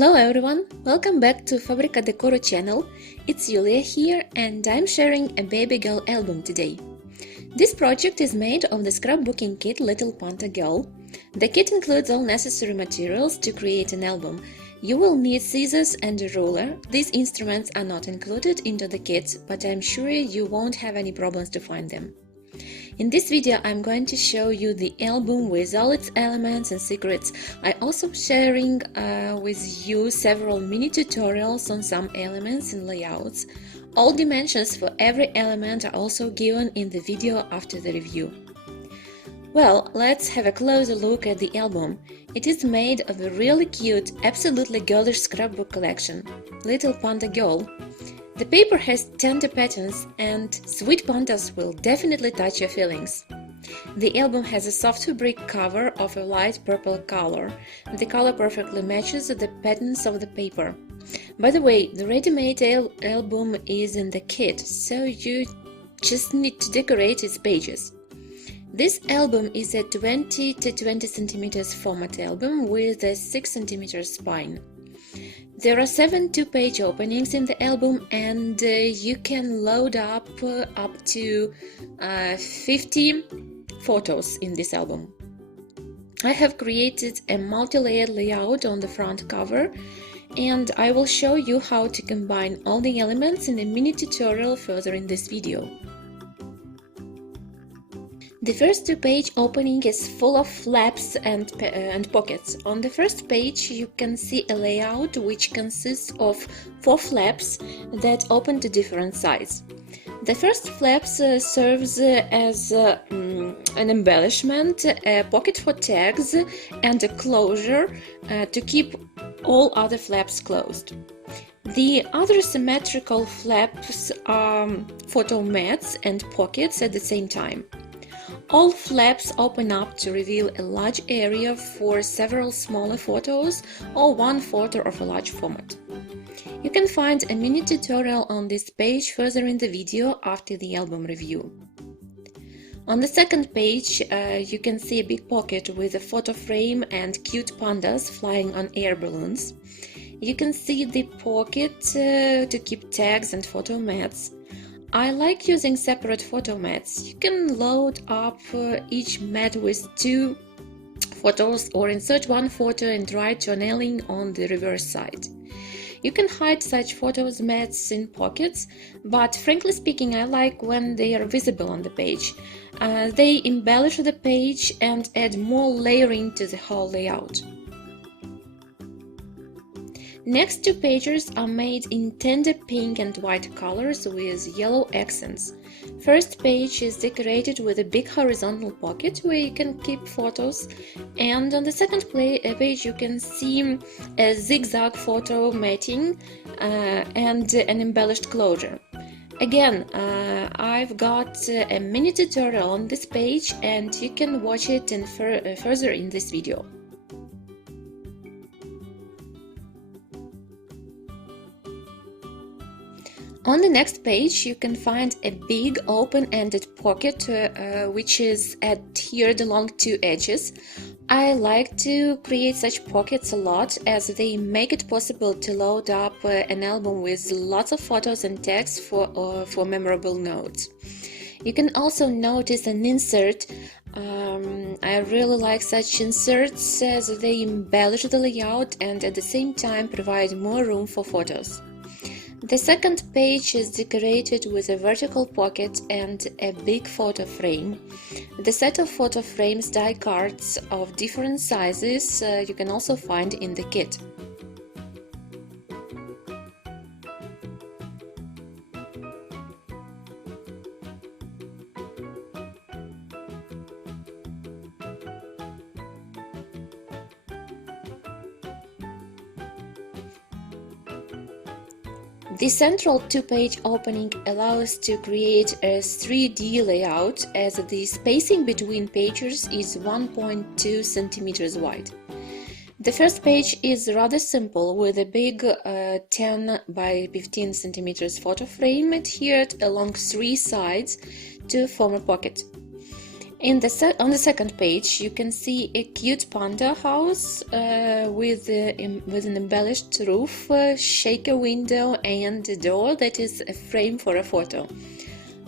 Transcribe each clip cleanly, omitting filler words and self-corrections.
Hello everyone, welcome back to Fabrika Dekuru channel. It's Yulia here and I'm sharing a baby girl album today. This project is made of the scrapbooking kit Little Panda Girl. The kit includes all necessary materials to create an album. You will need scissors and a ruler. These instruments are not included into the kit, but I'm sure you won't have any problems to find them. In this video, I'm going to show you the album with all its elements and secrets. I'm also sharing with you several mini tutorials on some elements and layouts. All dimensions for every element are also given in the video after the review. Well, let's have a closer look at the album. It is made of a really cute, absolutely girlish scrapbook collection, Little Panda Girl. The paper has tender patterns and sweet pandas will definitely touch your feelings. The album has a soft fabric cover of a light purple color. The color perfectly matches the patterns of the paper. By the way, the ready-made album is in the kit, so you just need to decorate its pages. This album is a 20 to 20 cm format album with a 6 cm spine. There are 7 2-page openings in the album and you can load up to 50 photos in this album. I have created a multi-layered layout on the front cover and I will show you how to combine all the elements in a mini tutorial further in this video. The first 2-page opening is full of flaps and pockets. On the first page you can see a layout which consists of 4 flaps that open to different sides. The first flap serves as an embellishment, a pocket for tags and a closure to keep all other flaps closed. The other symmetrical flaps are photo mats and pockets at the same time. All flaps open up to reveal a large area for several smaller photos or one photo of a large format. You can find a mini tutorial on this page further in the video after the album review. On the second page, you can see a big pocket with a photo frame and cute pandas flying on air balloons. You can see the pocket to keep tags and photo mats. I like using separate photo mats. You can load up each mat with 2 photos or insert one photo and try journaling on the reverse side. You can hide such photos mats in pockets, but frankly speaking, I like when they are visible on the page. They embellish the page and add more layering to the whole layout. Next 2 pages are made in tender pink and white colors with yellow accents. First page is decorated with a big horizontal pocket where you can keep photos, and on the second page you can see a zigzag photo matting and an embellished closure. Again, I've got a mini tutorial on this page and you can watch it further in this video. On the next page you can find a big open-ended pocket which is adhered along 2 edges. I like to create such pockets a lot as they make it possible to load up an album with lots of photos and text for memorable notes. You can also notice an insert. I really like such inserts as they embellish the layout and at the same time provide more room for photos. The second page is decorated with a vertical pocket and a big photo frame. The set of photo frames die cards of different sizes you can also find in the kit. The central 2-page opening allows to create a 3D layout as the spacing between pages is 1.2 centimeters wide. The first page is rather simple with a big 10 by 15 centimeters photo frame adhered along 3 sides to form a pocket. On the second page, you can see a cute panda house with an embellished roof, shaker window, and a door that is a frame for a photo.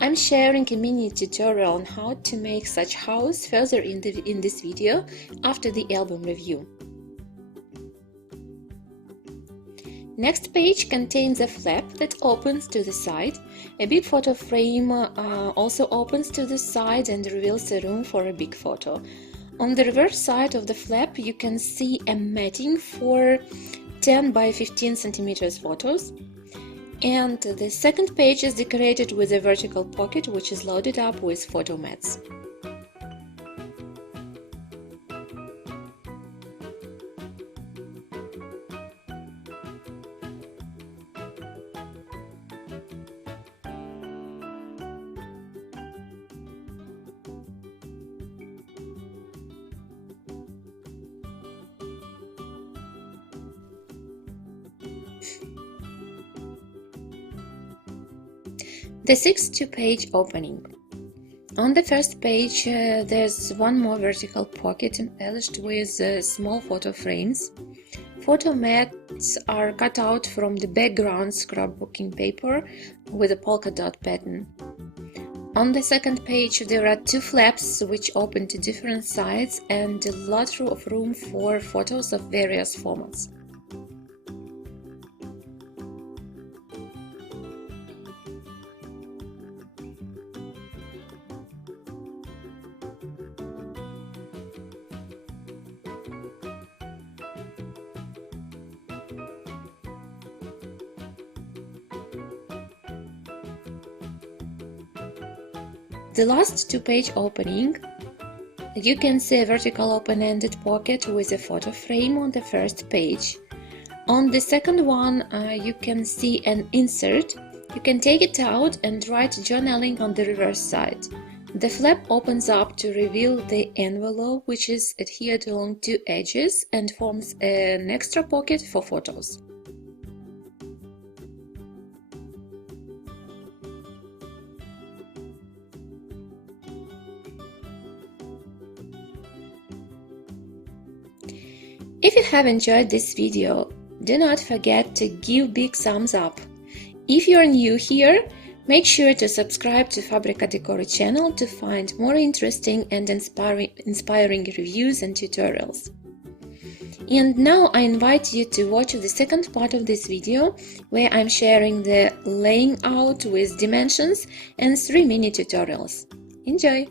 I'm sharing a mini tutorial on how to make such house further in this video after the album review. Next page contains a flap that opens to the side. A big photo frame also opens to the side and reveals a room for a big photo. On the reverse side of the flap, you can see a matting for 10 by 15 centimeters photos. And the second page is decorated with a vertical pocket which is loaded up with photo mats. The 6-2-page opening. On the first page there's one more vertical pocket embellished with small photo frames. Photo mats are cut out from the background scrapbooking paper with a polka dot pattern. On the second page there are 2 flaps which open to different sides and a lot of room for photos of various formats. The last 2-page opening, you can see a vertical open-ended pocket with a photo frame on the first page. On the second one, you can see an insert. You can take it out and write journaling on the reverse side. The flap opens up to reveal the envelope, which is adhered along 2 edges and forms an extra pocket for photos. If you have enjoyed this video, do not forget to give big thumbs up. If you are new here, make sure to subscribe to Fabrika Dekuru channel to find more interesting and inspiring reviews and tutorials. And now I invite you to watch the second part of this video, where I'm sharing the laying out with dimensions and 3 mini tutorials. Enjoy!